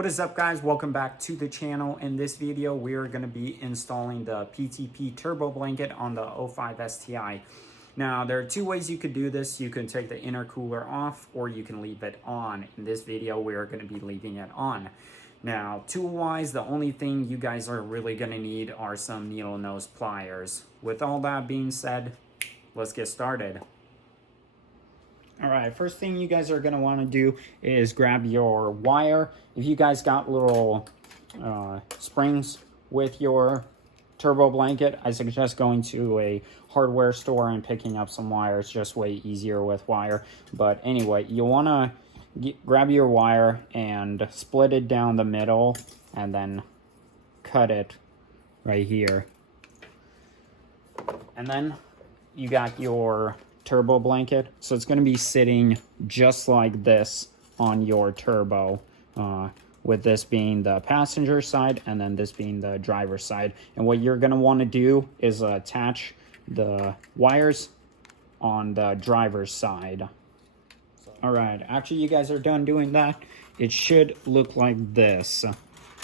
What is up, guys? Welcome back to the channel. In this video we are going to be installing the PTP Turbo Blanket on the 05 STI. Now there are two ways you could do this. You can take the intercooler off or you can leave it on. In this video we are going to be leaving it on. Now tool wise, the only thing you guys are really going to need are some needle nose pliers. With all that being said, let's get started. Alright, first thing you guys are going to want to do is grab your wire. If you guys got little springs with your turbo blanket, I suggest going to a hardware store and picking up some wire. It's just way easier with wire. But anyway, you want to grab your wire and split it down the middle and then cut it right here. And then you got your turbo blanket, so it's going to be sitting just like this on your turbo, with this being the passenger side and then this being the driver's side. And what you're going to want to do is attach the wires on the driver's side. All right, after you guys are done doing that, it should look like this.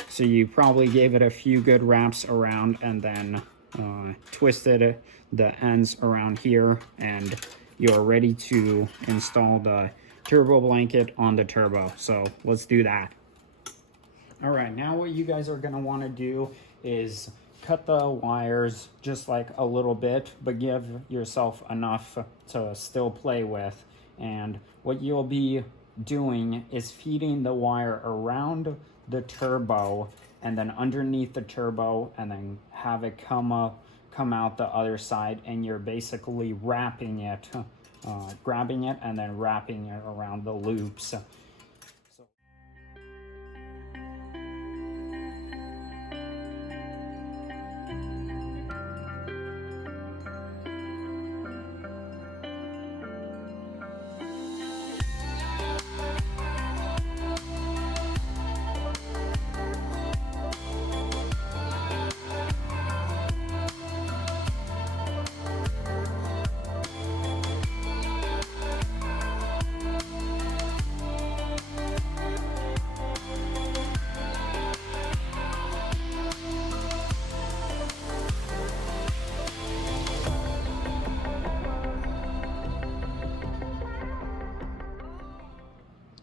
So you probably gave it a few good wraps around and then twisted the ends around here, and you're ready to install the turbo blanket on the turbo. So let's do that. All right, now what you guys are going to want to do is cut the wires just like a little bit, but give yourself enough to still play with. And what you'll be doing is feeding the wire around the turbo and then underneath the turbo, and then have it come out the other side, and you're basically wrapping it, grabbing it and then wrapping it around the loops.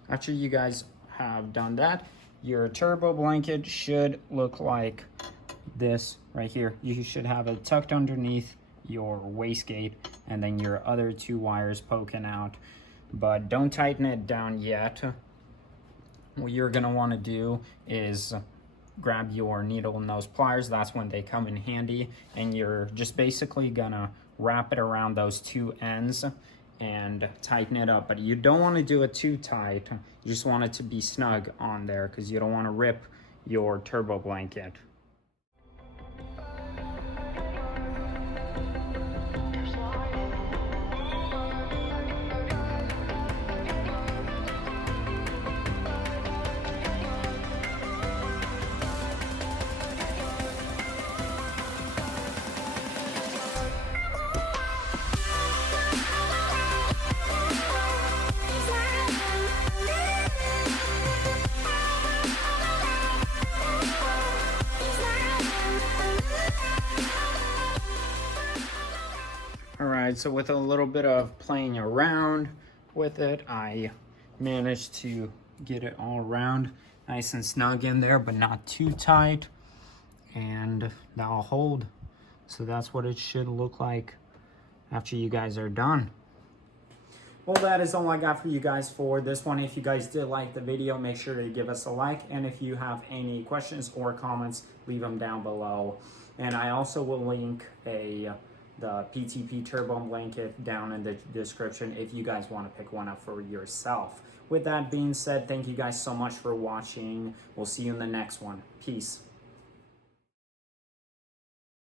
After you guys have done that, your turbo blanket should look like this right here. You should have it tucked underneath your wastegate and then your other two wires poking out. But don't tighten it down yet. What you're going to want to do is grab your needle nose pliers. That's when they come in handy. And you're just basically going to wrap it around those two ends and tighten it up. But you don't want to do it too tight. You just want it to be snug on there because you don't want to rip your turbo blanket. Alright, so with a little bit of playing around with it, I managed to get it all around nice and snug in there, but not too tight, and that'll hold. So that's what it should look like after you guys are done. Well, that is all I got for you guys for this one. If you guys did like the video, make sure to give us a like, and if you have any questions or comments, leave them down below. And I also will link the PTP Turbo Blanket down in the description if you guys want to pick one up for yourself. With that being said, thank you guys so much for watching. We'll see you in the next one. Peace.